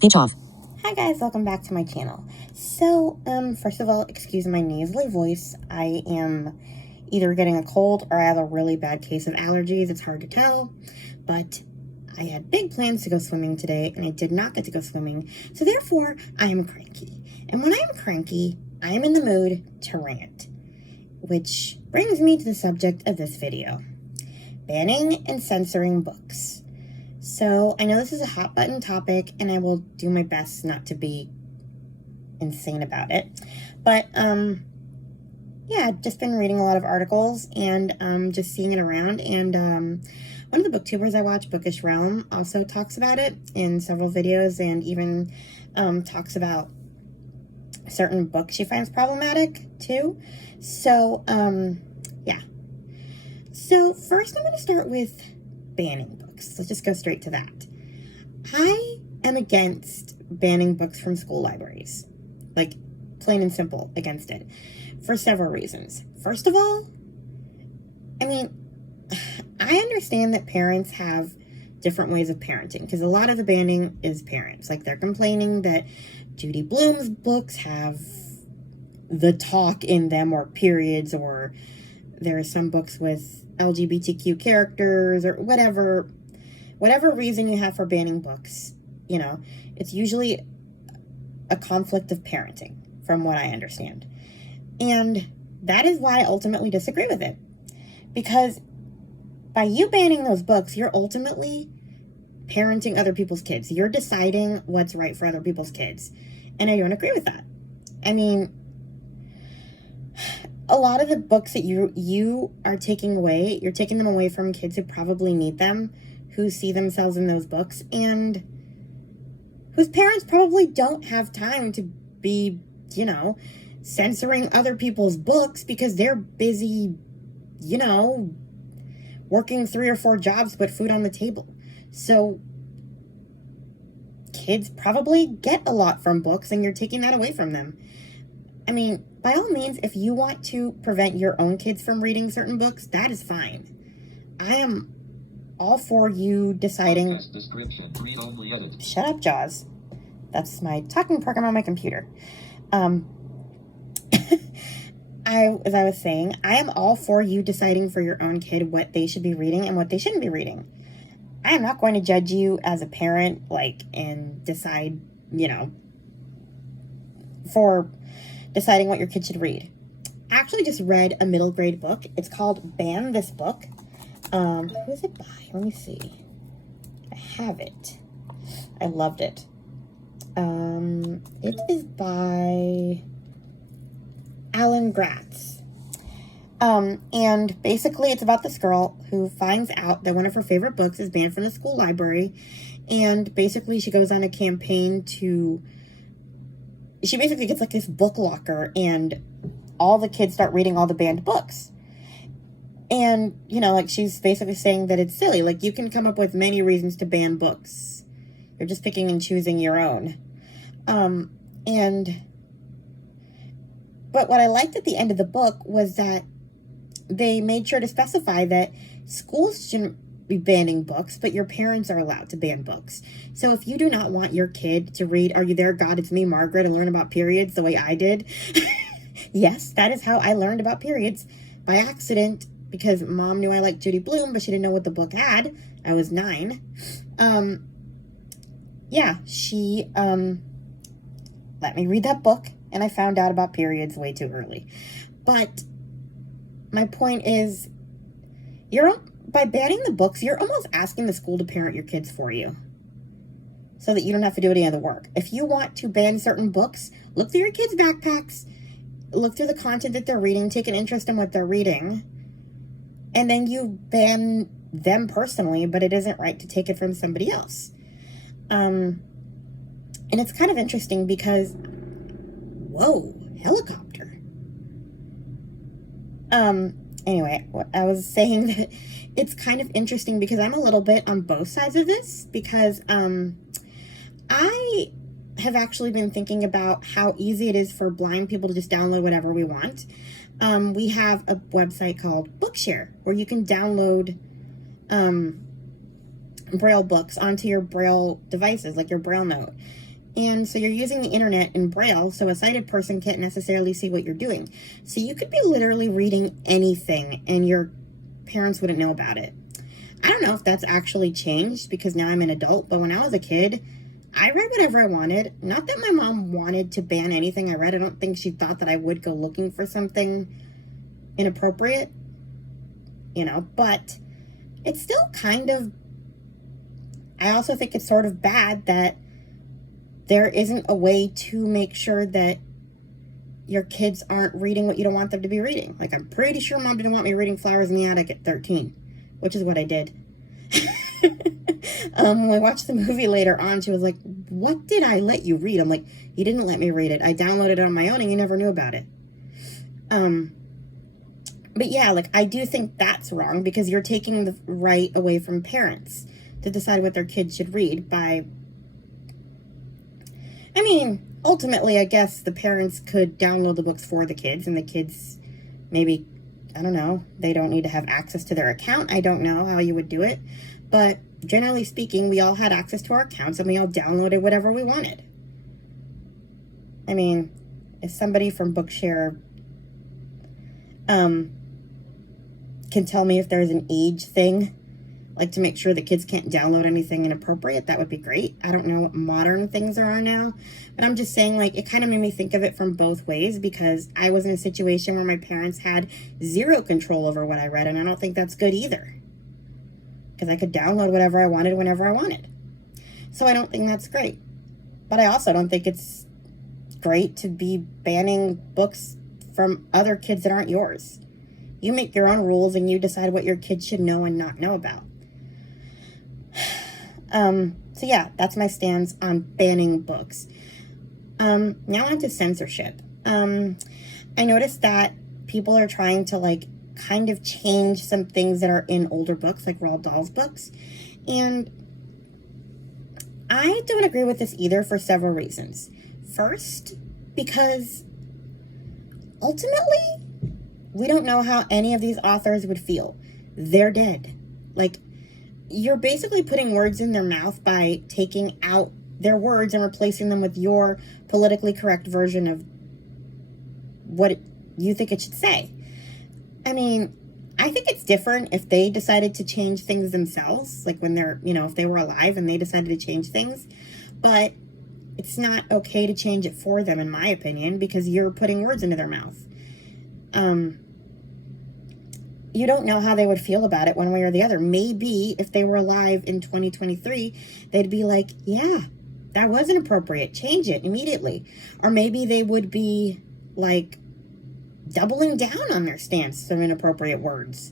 Speech off. Hi guys, welcome back to my channel. So, first of all, excuse my nasally voice. I am either getting a cold or I have a really bad case of allergies. It's hard to tell, but I had big plans to go swimming today and I did not get to go swimming. So therefore, I am cranky. And when I am cranky, I am in the mood to rant. Which brings me to the subject of this video. Banning and censoring books. So I know this is a hot button topic and I will do my best not to be insane about it. But yeah, I've just been reading a lot of articles and just seeing it around. And one of the booktubers I watch, Bookish Realm, also talks about it in several videos and even talks about certain books she finds problematic too. So yeah. So first I'm going to start with banning books. Let's just go straight to that. I am against banning books from school libraries. Like, plain and simple, against it. For several reasons. First of all, I mean, I understand that parents have different ways of parenting, because a lot of the banning is parents. Like, they're complaining that Judy Blume's books have the talk in them, or periods, or there are some books with LGBTQ characters, or whatever reason you have for banning books, you know, it's usually a conflict of parenting, from what I understand. And that is why I ultimately disagree with it. Because by you banning those books, you're ultimately parenting other people's kids. You're deciding what's right for other people's kids. And I don't agree with that. I mean, a lot of the books that you are taking away, you're taking them away from kids who probably need them, who see themselves in those books, and whose parents probably don't have time to be, you know, censoring other people's books because they're busy, you know, working 3 or 4 jobs to put food on the table. So kids probably get a lot from books and you're taking that away from them. I mean, by all means, if you want to prevent your own kids from reading certain books, that is fine. I am all for you deciding... Shut up, Jaws. That's my talking program on my computer. As I was saying, I am all for you deciding for your own kid what they should be reading and what they shouldn't be reading. I am not going to judge you as a parent, like, and decide, you know, for deciding what your kid should read. I actually just read a middle grade book. It's called Ban This Book. Who is it by? Let me see. I have it. I loved it. It is by Alan Gratz. And basically it's about this girl who finds out that one of her favorite books is banned from the school library. And basically she goes on a campaign to... She basically gets like this book locker and all the kids start reading all the banned books. And, you know, like she's basically saying that it's silly. Like you can come up with many reasons to ban books. You're just picking and choosing your own. But what I liked at the end of the book was that they made sure to specify that schools shouldn't be banning books, but your parents are allowed to ban books. So if you do not want your kid to read Are You There, God, It's Me, Margaret, and learn about periods the way I did, yes, that is how I learned about periods, by accident, because mom knew I liked Judy Blume, but she didn't know what the book had. I was 9. Yeah, she let me read that book, and I found out about periods way too early. But my point is, by banning the books, you're almost asking the school to parent your kids for you, so that you don't have to do any of the work. If you want to ban certain books, look through your kids' backpacks, look through the content that they're reading, take an interest in what they're reading, and then you ban them personally, but it isn't right to take it from somebody else. And it's kind of interesting because, whoa, helicopter. Anyway, I was saying that it's kind of interesting because I'm a little bit on both sides of this, because I have actually been thinking about how easy it is for blind people to just download whatever we want. We have a website called Bookshare where you can download Braille books onto your Braille devices, like your Braille note. And so you're using the internet in Braille, so a sighted person can't necessarily see what you're doing. So you could be literally reading anything and your parents wouldn't know about it. I don't know if that's actually changed because now I'm an adult, but when I was a kid, I read whatever I wanted. Not that my mom wanted to ban anything I read. I don't think she thought that I would go looking for something inappropriate, but it's still kind of, I also think it's sort of bad that there isn't a way to make sure that your kids aren't reading what you don't want them to be reading. Like, I'm pretty sure mom didn't want me reading Flowers in the Attic at 13, which is what I did. When I watched the movie later on, she was like, what did I let you read? I'm like, you didn't let me read it. I downloaded it on my own and you never knew about it. But yeah, like, I do think that's wrong because you're taking the right away from parents to decide what their kids should read by, I mean, ultimately, I guess the parents could download the books for the kids and the kids maybe, I don't know, they don't need to have access to their account. I don't know how you would do it. But generally speaking, we all had access to our accounts and we all downloaded whatever we wanted. I mean, if somebody from Bookshare can tell me if there's an age thing, like to make sure that kids can't download anything inappropriate, that would be great. I don't know what modern things there are now, but I'm just saying, like, it kind of made me think of it from both ways because I was in a situation where my parents had zero control over what I read, and I don't think that's good either because I could download whatever I wanted whenever I wanted. So I don't think that's great. But I also don't think it's great to be banning books from other kids that aren't yours. You make your own rules and you decide what your kids should know and not know about. So yeah, that's my stance on banning books. Now on to censorship. I noticed that people are trying to kind of change some things that are in older books, like Roald Dahl's books. And I don't agree with this either for several reasons. First, because ultimately, we don't know how any of these authors would feel. They're dead. Like, you're basically putting words in their mouth by taking out their words and replacing them with your politically correct version of what you think it should say. I mean, I think it's different if they decided to change things themselves, like when they're, if they were alive and they decided to change things. But it's not okay to change it for them, in my opinion, because you're putting words into their mouth. You don't know how they would feel about it one way or the other. Maybe if they were alive in 2023, they'd be like, yeah, that was inappropriate. Change it immediately. Or maybe they would be like doubling down on their stance on inappropriate words.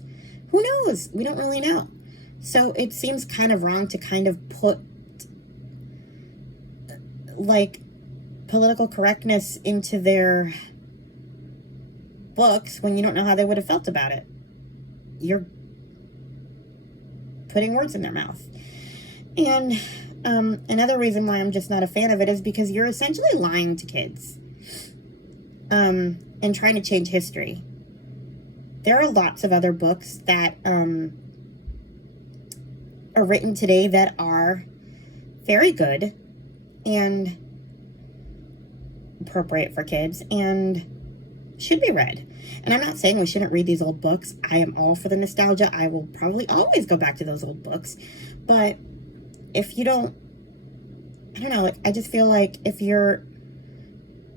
Who knows? We don't really know. So it seems kind of wrong to kind of put political correctness into their books when you don't know how they would have felt about it. You're putting words in their mouth. And another reason why I'm just not a fan of it is because you're essentially lying to kids and trying to change history. There are lots of other books that are written today that are very good and appropriate for kids and should be read. And I'm not saying we shouldn't read these old books. I am all for the nostalgia. I will probably always go back to those old books. But if you don't, I don't know, I just feel like if you're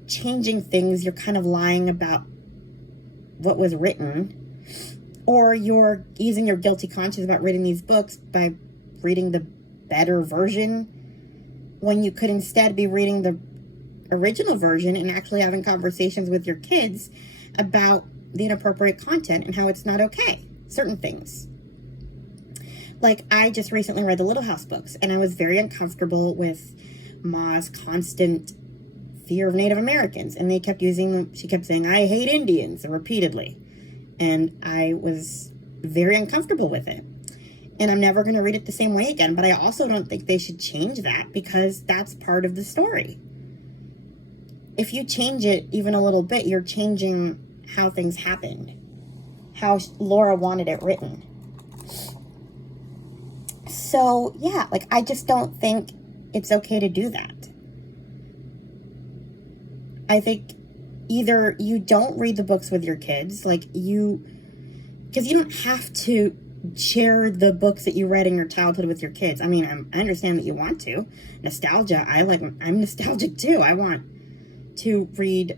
changing things, you're kind of lying about what was written, or you're using your guilty conscience about reading these books by reading the better version when you could instead be reading the original version and actually having conversations with your kids about the inappropriate content and how it's not okay. Certain things. Like, I just recently read the Little House books, and I was very uncomfortable with Ma's constant fear of Native Americans, and she kept saying, I hate Indians, repeatedly. And I was very uncomfortable with it. And I'm never going to read it the same way again, but I also don't think they should change that because that's part of the story. If you change it even a little bit, you're changing how things happened, how Laura wanted it written. So, yeah, I just don't think it's okay to do that. I think either you don't read the books with your kids, because you don't have to share the books that you read in your childhood with your kids. I mean, I understand that you want to. Nostalgia, I'm nostalgic too. I want to read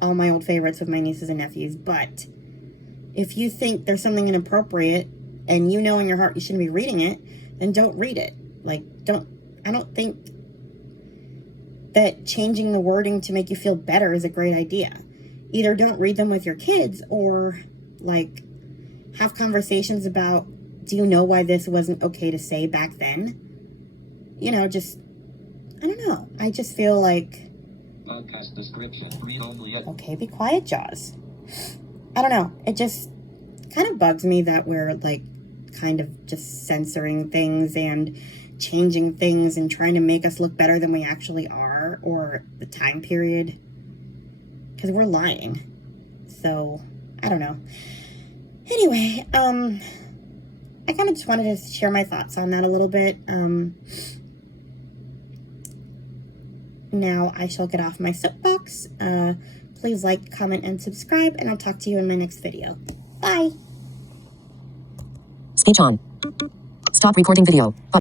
all my old favorites with my nieces and nephews, but if you think there's something inappropriate and you know in your heart you shouldn't be reading it, then don't read it. I don't think that changing the wording to make you feel better is a great idea. Either don't read them with your kids, or have conversations about, do you know why this wasn't okay to say back then? I don't know. I just feel like, podcast description, read only it. Okay, be quiet, Jaws. I don't know. It just kind of bugs me that we're kind of just censoring things and changing things and trying to make us look better than we actually are, or the time period, because we're lying. So I don't know. Anyway, I kind of just wanted to share my thoughts on that a little bit. Now I shall get off my soapbox. Please like, comment, and subscribe, and I'll talk to you in my next video. Bye. Speech on. Stop recording video.